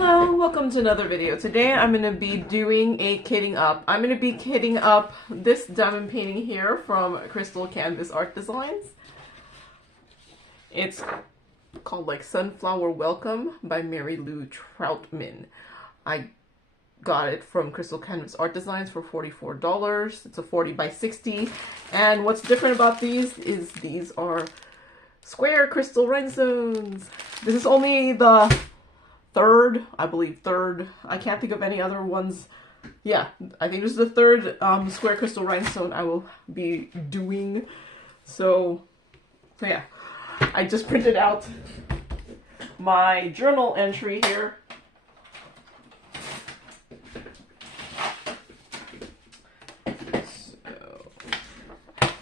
Hello, welcome to another video. Today I'm going to be doing a kitting up. I'm going to be kitting up this diamond painting here from Crystal Canvas Art Designs. It's called like Sunflower Welcome by Mary Lou Troutman. I got it from Crystal Canvas Art Designs for $44. It's a 40 by 60. And what's different about these is these are square crystal rhinestones. This is only the third, I believe third. I can't think of any other ones. Yeah, I think this is the third square crystal rhinestone I will be doing. So yeah, I just printed out my journal entry here.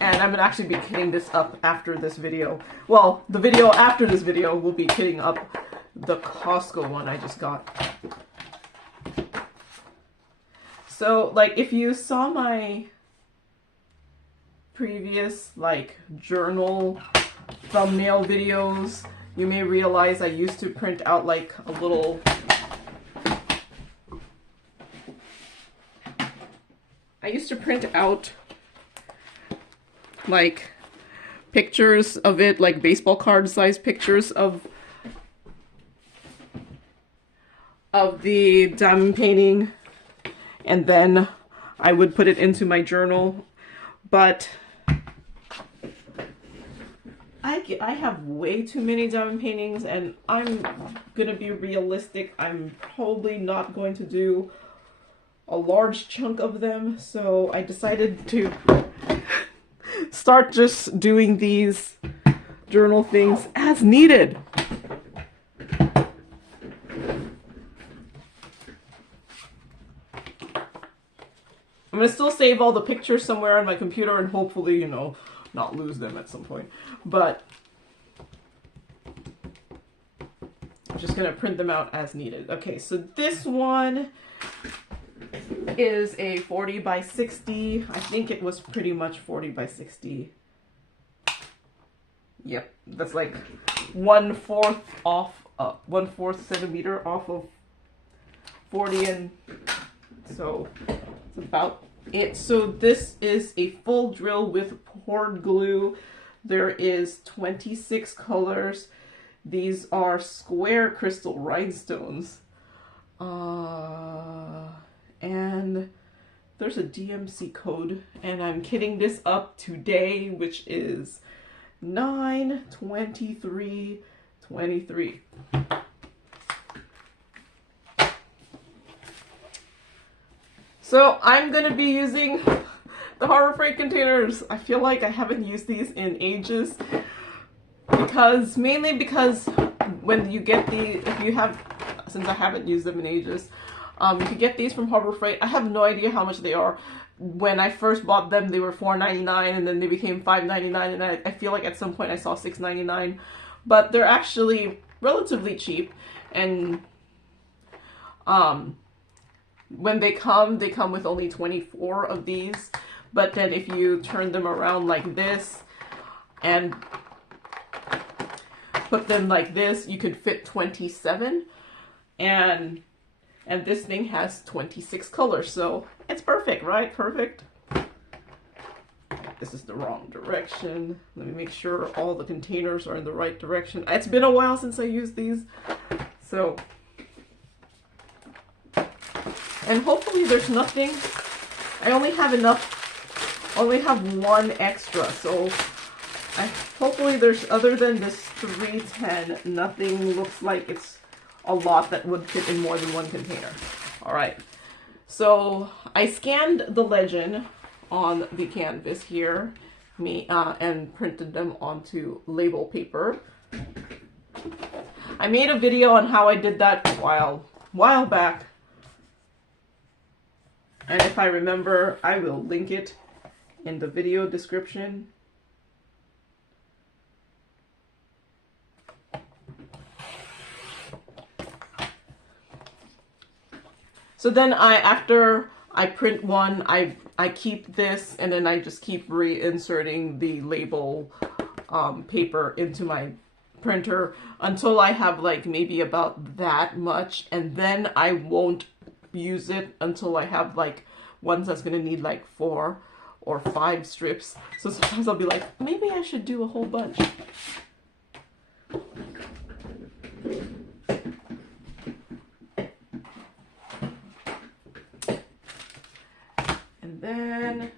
And I'm going to actually be kitting this up after this video. Well, the video after this video will be kitting up the Costco one I just got. So, like, if you saw my previous, like, journal thumbnail videos, you may realize I used to print out, like, a little... I used to print out like pictures of it, like baseball card size pictures of the diamond painting, and then I would put it into my journal. But I have way too many diamond paintings, and I'm gonna be realistic. I'm probably not going to do a large chunk of them, so I decided to start just doing these journal things as needed. I'm gonna still save all the pictures somewhere on my computer and hopefully, you know, not lose them at some point. But I'm just gonna print them out as needed. Okay, so this one is a 40 by 60. I think it was pretty much 40 by 60. Yep, that's like 1/4 off, 1/4 centimeter off of 40, and so it's about it. So this is a full drill with poured glue. There is 26 colors. These are square crystal rhinestones. And there's a DMC code, and I'm kitting this up today, which is 9/23/23. So I'm gonna be using the Harbor Freight containers. I feel like I haven't used these in ages, mainly because when you get since I haven't used them in ages, you can get these from Harbor Freight. I have no idea how much they are. When I first bought them, they were $4.99, and then they became $5.99, and I feel like at some point I saw $6.99. But they're actually relatively cheap, and when they come with only 24 of these. But then if you turn them around like this and put them like this, you could fit 27, and this thing has 26 colors, so it's perfect, right? Perfect. This is the wrong direction. Let me make sure all the containers are in the right direction. It's been a while since I used these, so. And hopefully there's nothing, I only have one extra, so hopefully there's, other than this 310, nothing looks like it's a lot that would fit in more than one container. All right, so I scanned the legend on the canvas here, and printed them onto label paper. I made a video on how I did that a while back, and if I remember, I will link it in the video description. So then after I print one, I keep this, and then I just keep reinserting the label paper into my printer until I have like maybe about that much, and then I won't use it until I have like ones that's gonna need like 4 or 5 strips. So sometimes I'll be like, maybe I should do a whole bunch. And then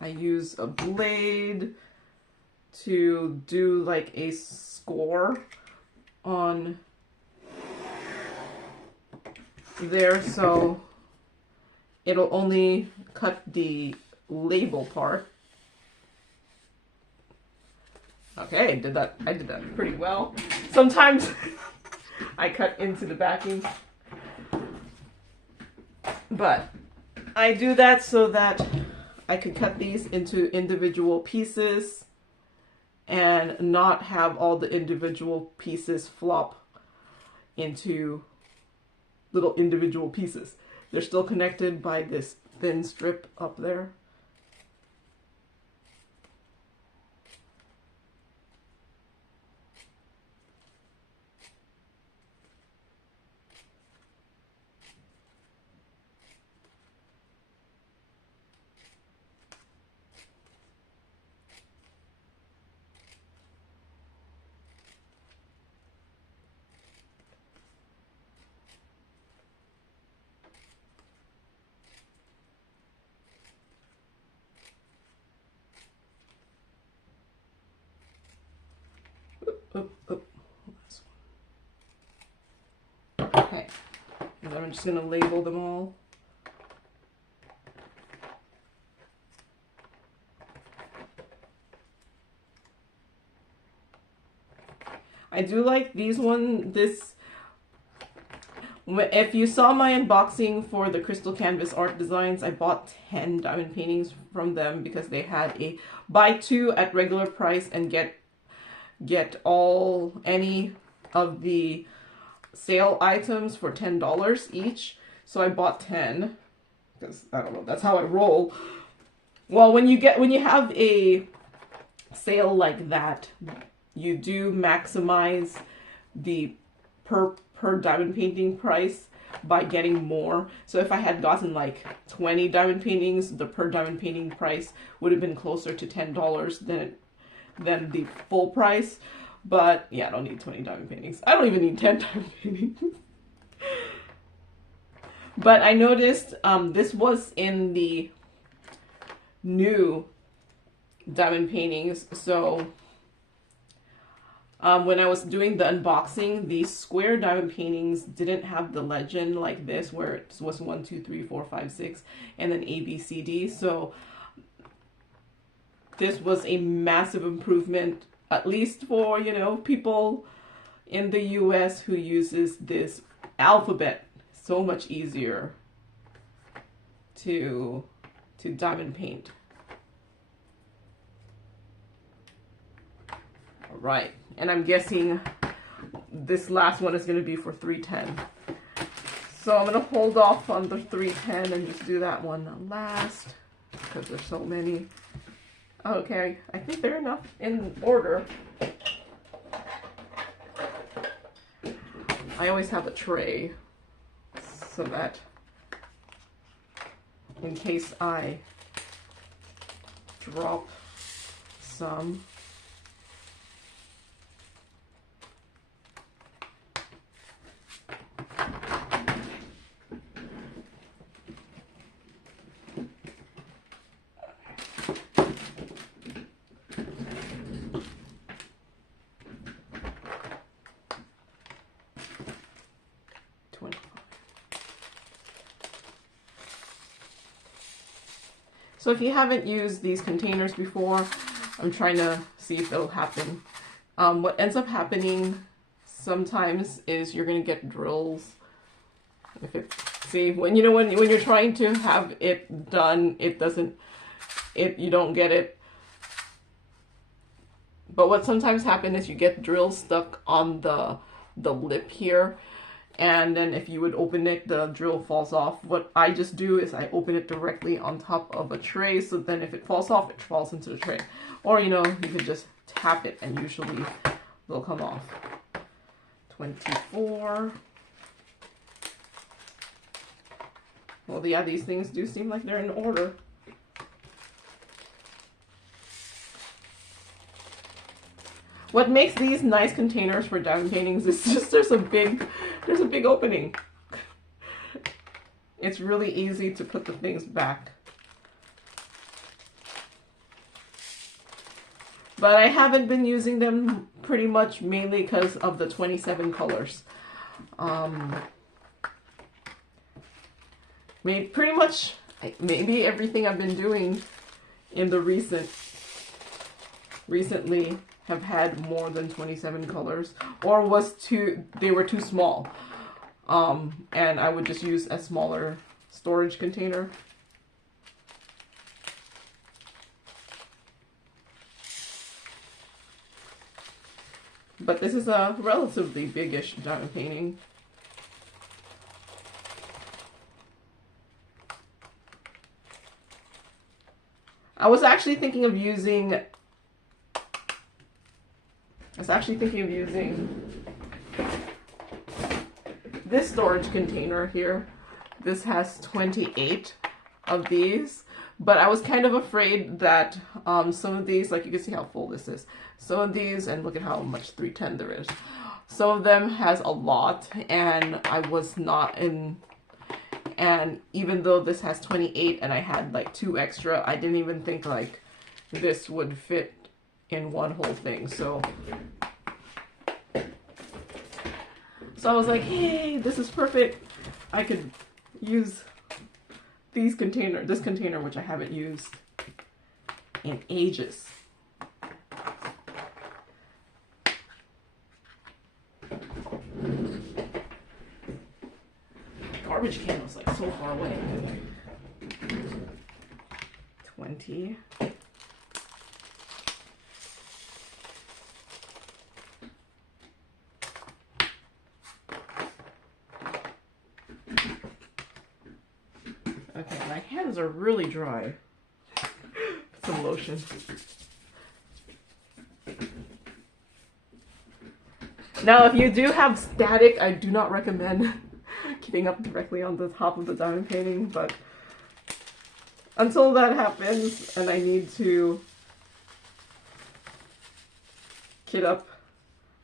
I use a blade to do like a score on there, so it'll only cut the label part. Okay, I did that pretty well. Sometimes I cut into the backing, but I do that so that I can cut these into individual pieces and not have all the individual pieces flop into little individual pieces. They're still connected by this thin strip up there. Okay, and then I'm just going to label them all. I do like these if you saw my unboxing for the Crystal Canvas art designs, I bought 10 diamond paintings from them because they had a buy 2 at regular price and get any of the sale items for $10 each. So I bought 10 because I don't know, that's how I roll. Well, when you have a sale like that, you do maximize the per diamond painting price by getting more. So if I had gotten like 20 diamond paintings, the per diamond painting price would have been closer to $10 than the full price. But yeah, I don't need 20 diamond paintings. I don't even need 10 diamond paintings. But I noticed this was in the new diamond paintings. So when I was doing the unboxing, these square diamond paintings didn't have the legend like this, where it was 1, 2, 3, 4, 5, 6, and then A, B, C, D. So this was a massive improvement, at least for, you know, people in the US who uses this alphabet. So much easier to diamond paint. All right, and I'm guessing this last one is going to be for 310. So I'm going to hold off on the 310 and just do that one last because there's so many. Okay, I think they're enough in order. I always have a tray so that in case I drop some. So if you haven't used these containers before, I'm trying to see if it'll happen. What ends up happening sometimes is you're gonna get drills. When you're trying to have it done, you don't get it. But what sometimes happens is you get drills stuck on the lip here, and then if you would open it, the drill falls off. What I just do is I open it directly on top of a tray, so then if it falls off, it falls into the tray. Or, you know, you could just tap it and usually they'll come off. 24. Well, yeah, these things do seem like they're in order. What makes these nice containers for diamond paintings is just there's a big opening. It's really easy to put the things back. But I haven't been using them pretty much mainly because of the 27 colors. Pretty much maybe everything I've been doing in the recently have had more than 27 colors, or they were too small, and I would just use a smaller storage container. But this is a relatively big-ish diamond painting. I was actually thinking of using this storage container here. This has 28 of these, but I was kind of afraid that some of these, like you can see how full this is, some of these, and look at how much 310 there is, some of them has a lot, and I was not in, and even though this has 28 and I had like 2 extra, I didn't even think like this would fit in one whole thing. So I was like, hey, this is perfect. I could use this container, which I haven't used in ages. Garbage can was like so far away. 20. Okay, my hands are really dry. Put some lotion. Now, if you do have static, I do not recommend keeping up directly on the top of the diamond painting, but until that happens and I need to kit up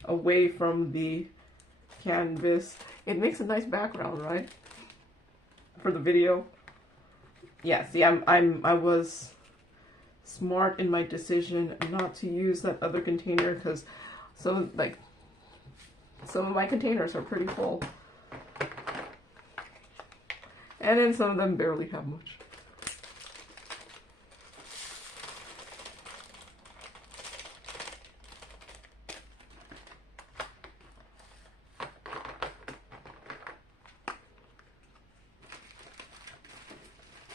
away from the canvas, it makes a nice background, right? For the video. Yeah, see, I was smart in my decision not to use that other container because some of my containers are pretty full. And then some of them barely have much.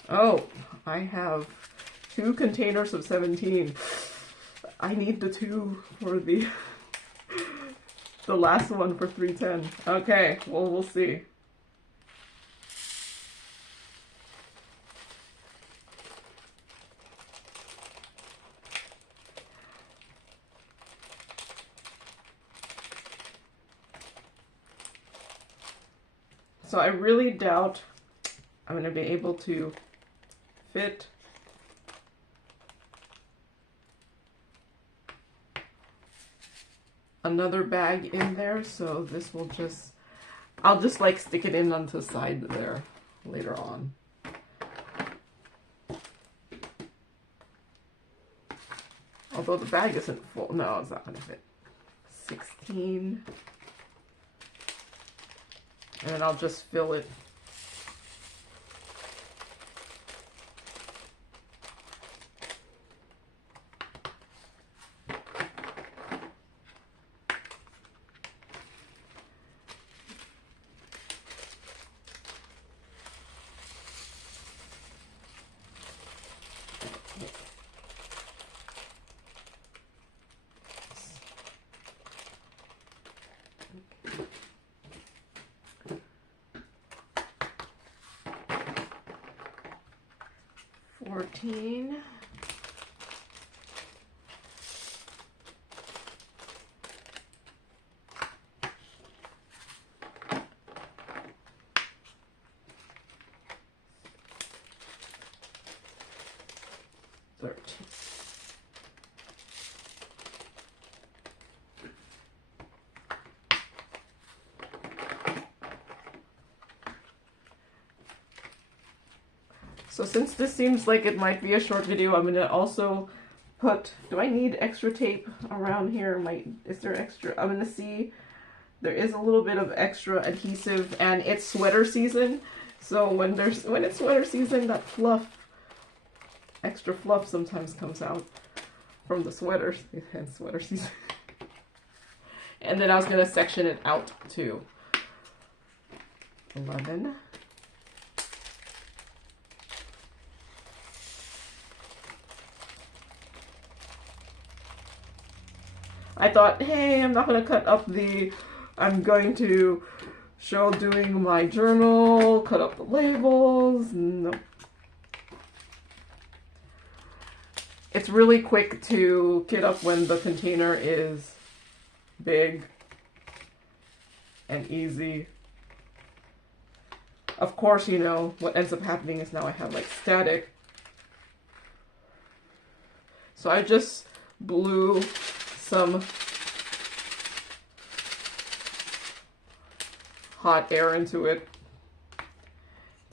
Oh, I have 2 containers of 17. I need the 2 for the last one for 310. Okay, well, we'll see. So I really doubt I'm going to be able to fit another bag in there, so this will I'll just like stick it in onto the side there later on. Although the bag isn't full. No, it's not going to fit. 16. And then I'll just fill it. 14. So since this seems like it might be a short video, I'm going to also put, do I need extra tape around here? Is there extra? I'm going to see, there is a little bit of extra adhesive, and it's sweater season. So when it's sweater season, that fluff, extra fluff sometimes comes out from the sweaters, and sweater season. And then I was going to section it out to 11. I thought, hey, I'm not going to cut up I'm going to show doing my journal, cut up the labels. No. It's really quick to kit up when the container is big and easy. Of course, you know, what ends up happening is now I have like static. So I just blew some hot air into it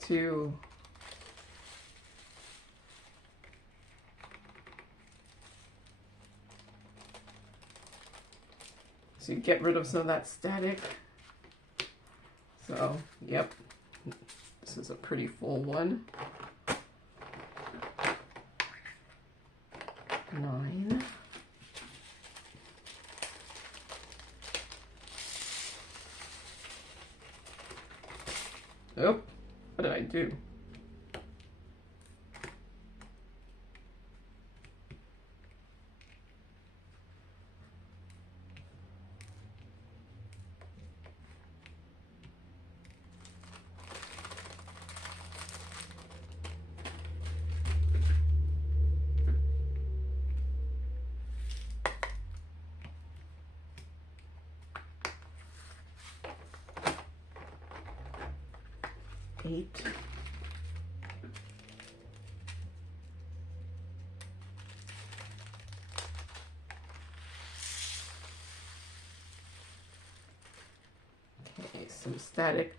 to get rid of some of that static. So, yep, this is a pretty full one. 9. Oh, what did I do? Eight. Okay, some static.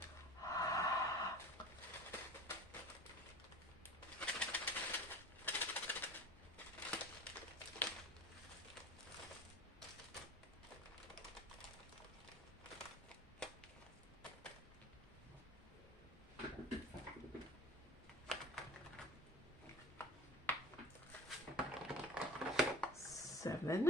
Seven.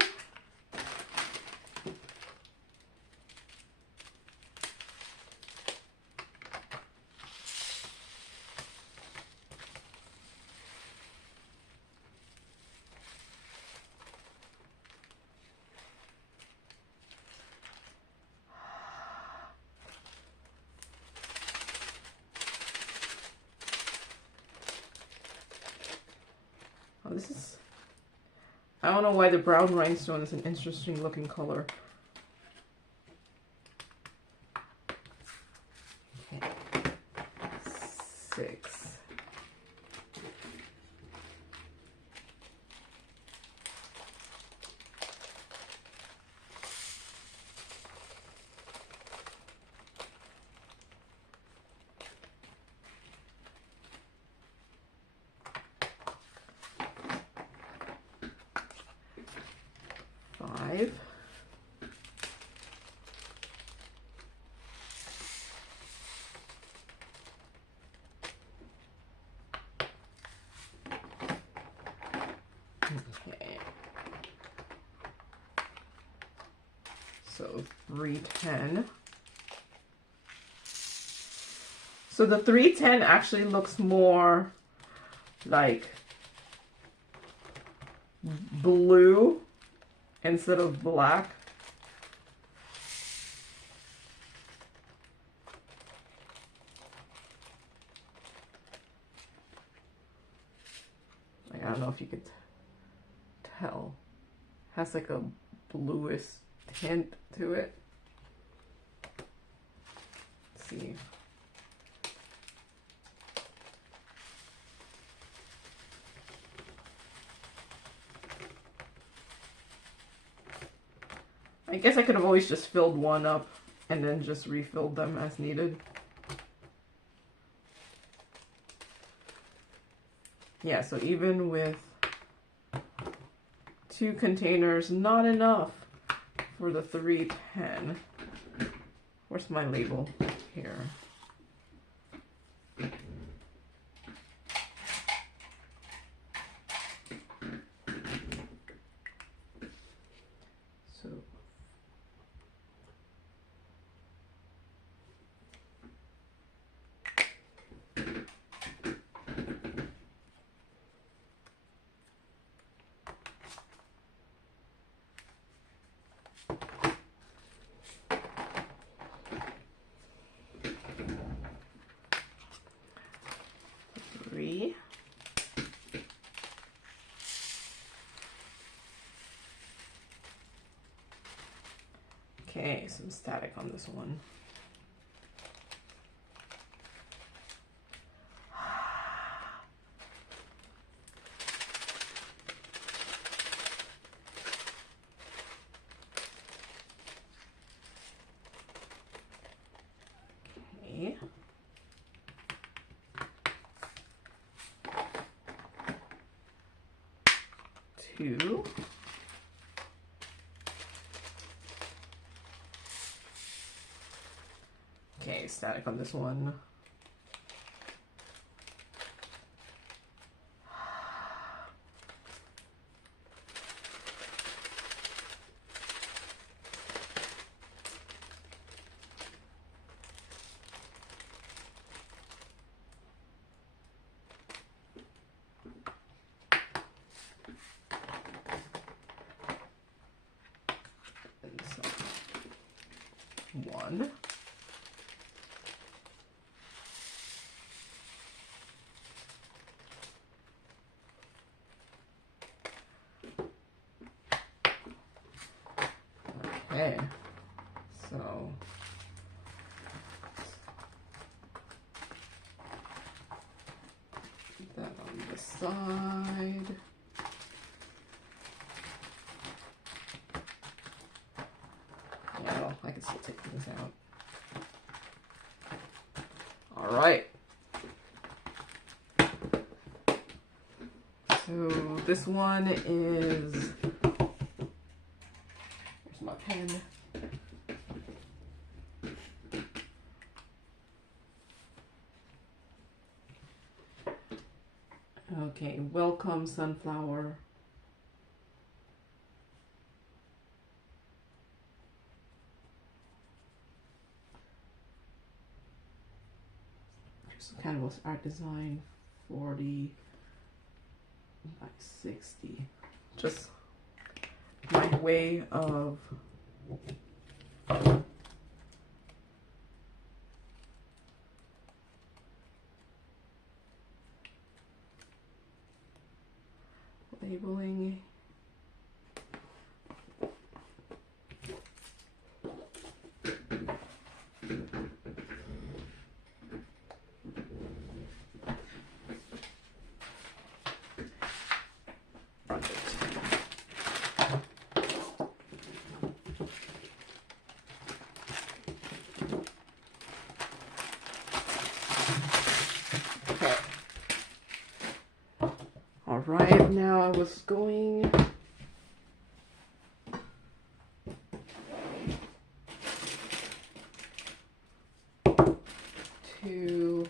Oh, this is, I don't know why the brown rhinestone is an interesting looking color. Okay. 6. Five. Okay. So 310. So the 310 actually looks more like blue instead of black. know if you could tell. Has like a bluish tint to it. Let's see. I guess I could have always just filled one up and then just refilled them as needed. Yeah, so even with 2 containers, not enough for the 310. Where's my label? Here. So three. Okay, some static on this one. Okay. 2. Okay, static on this one. And so, 1. Okay, so put that on the side. Well, I can still take things out. All right. So this one is, here's my pen. Okay, welcome sunflower. Crystal Canvas art design 40 by 60. Just my way of labeling. Okay. All right, now I was going to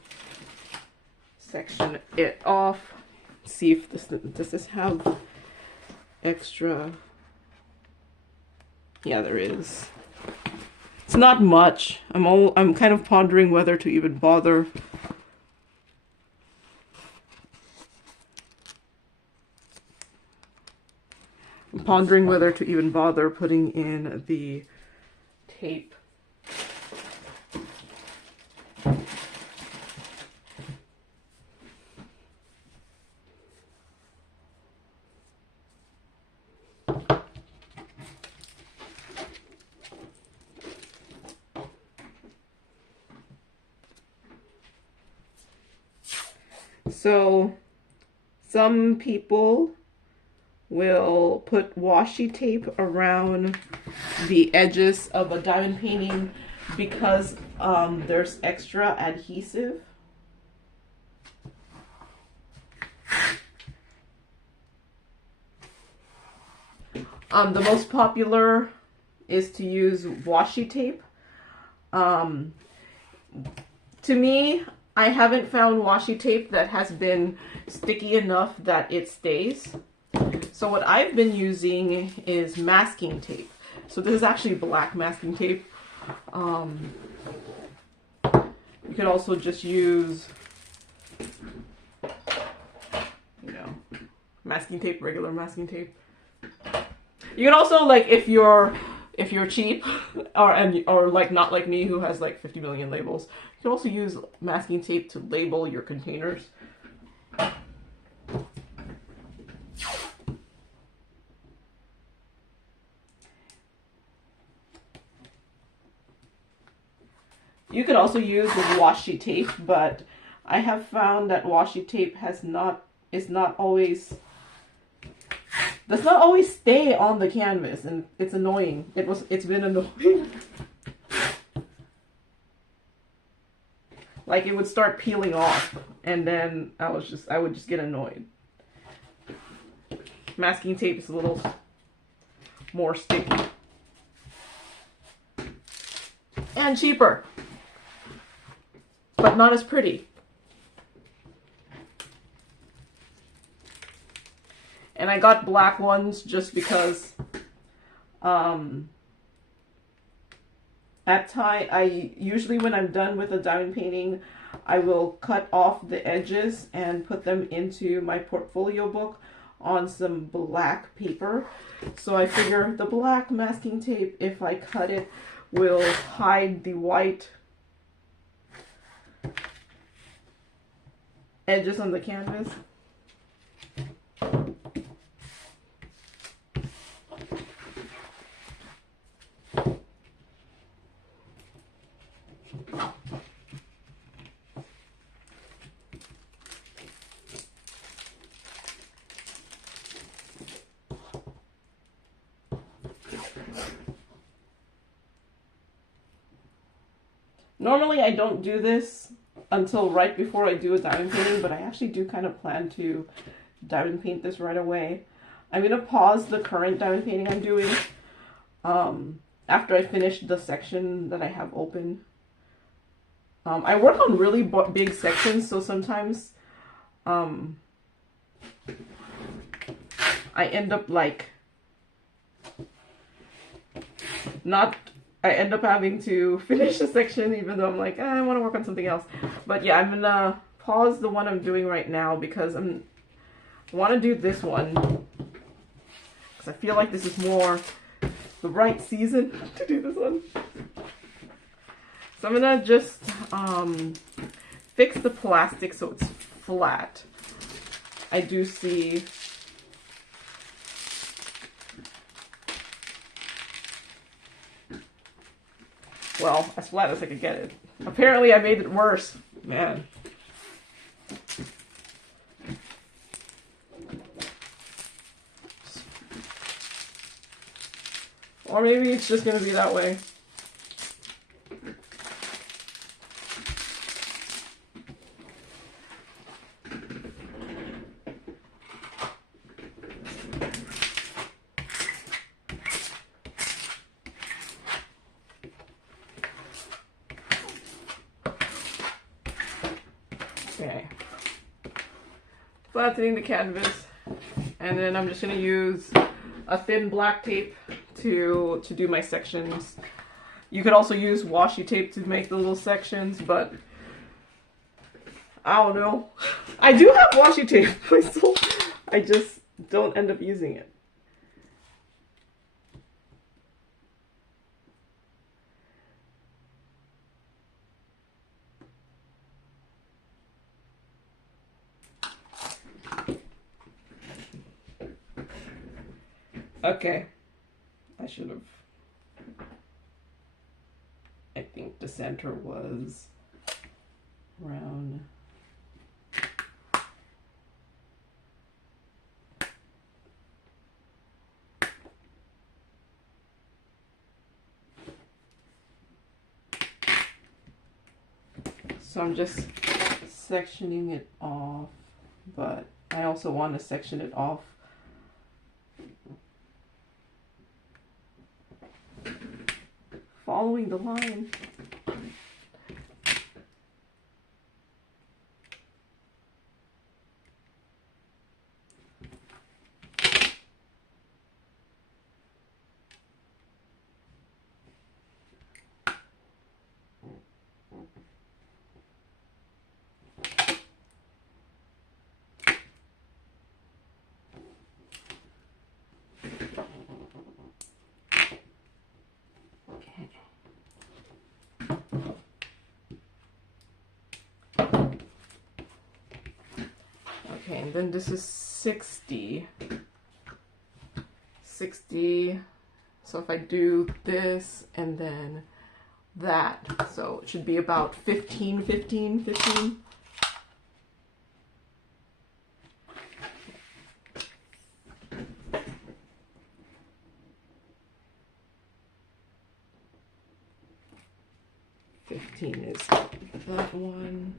section it off, see if does this have extra. Yeah, there is. It's not much. I'm kind of pondering whether to even bother. I'm pondering whether to even bother putting in the tape. So some people will put washi tape around the edges of a diamond painting because there's extra adhesive. The most popular is to use washi tape. To me, I haven't found washi tape that has been sticky enough that it stays. So what I've been using is masking tape. So this is actually black masking tape. You could also just use, masking tape, regular masking tape. You can also, like, if you're cheap or like not like me who has like 50 million labels, you can also use masking tape to label your containers. You could also use the washi tape, but I have found that washi tape does not always stay on the canvas, and it's annoying. It's been annoying. Like, it would start peeling off, and then I would just get annoyed. Masking tape is a little more sticky and cheaper, but not as pretty. And I got black ones just because usually when I'm done with a diamond painting, I will cut off the edges and put them into my portfolio book on some black paper. So I figure the black masking tape, if I cut it, will hide the white edges on the canvas. Normally I don't do this until right before I do a diamond painting, but I actually do kind of plan to diamond paint this right away. I'm going to pause the current diamond painting I'm doing after I finish the section that I have open. I work on really big sections, so sometimes I end up like I end up having to finish a section even though I'm like, I want to work on something else. But yeah, I'm gonna pause the one I'm doing right now because I want to do this one because I feel like this is more the right season to do this one. So I'm gonna just fix the plastic so it's flat. I do see well, as flat as I could get it. Apparently I made it worse. Man. Or maybe it's just going to be that way. Okay, flattening the canvas, and then I'm just going to use a thin black tape to do my sections. You could also use washi tape to make the little sections, but I don't know. I do have washi tape myself. I just don't end up using it. Okay, I should have. I think the center was around So I'm just sectioning it off, but I also want to section it off following the line. Okay, and then this is 60. So if I do this and then that, so it should be about 15, 15, 15. Is that one.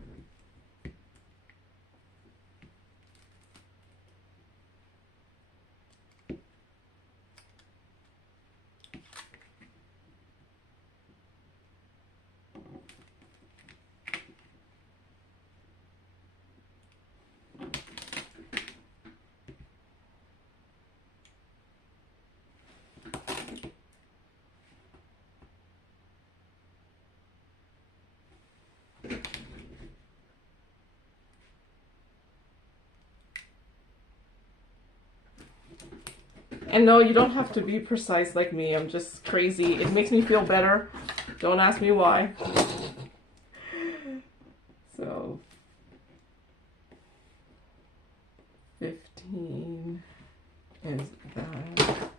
And no, you don't have to be precise like me. I'm just crazy. It makes me feel better. Don't ask me why. So, 15 is that.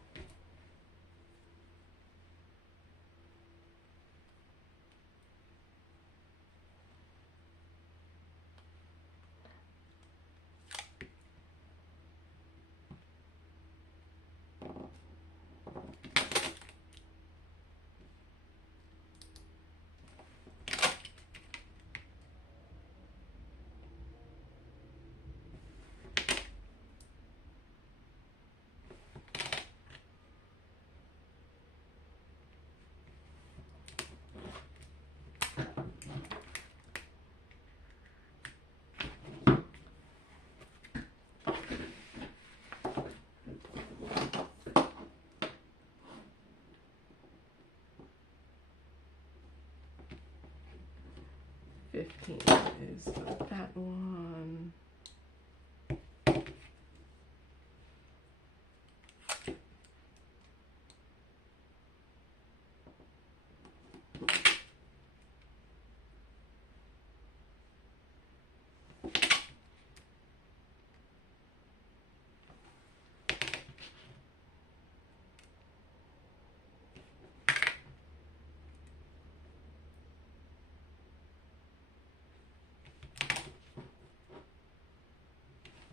Fifteen is that one.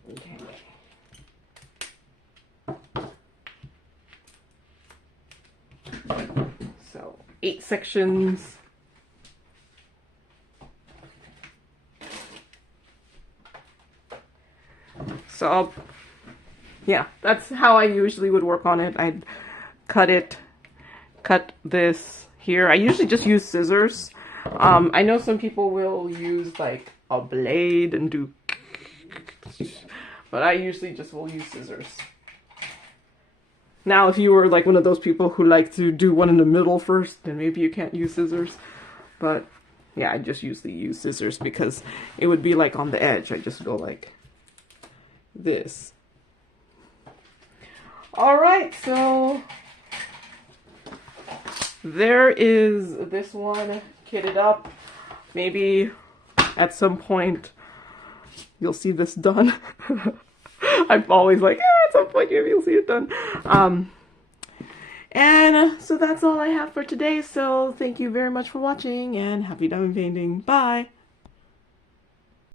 Okay. So 8 sections. So yeah, that's how I usually would work on it. I'd cut this here. I usually just use scissors. I know some people will use like a blade and do, but I usually just will use scissors. Now, if you were like one of those people who like to do one in the middle first, then maybe you can't use scissors. But yeah, I just usually use scissors because it would be like on the edge. I just go like this. All right, so there is this one kitted up. Maybe at some point you'll see this done. I'm always like, at some point maybe you'll see it done. And so that's all I have for today. So thank you very much for watching and happy diamond painting. Bye.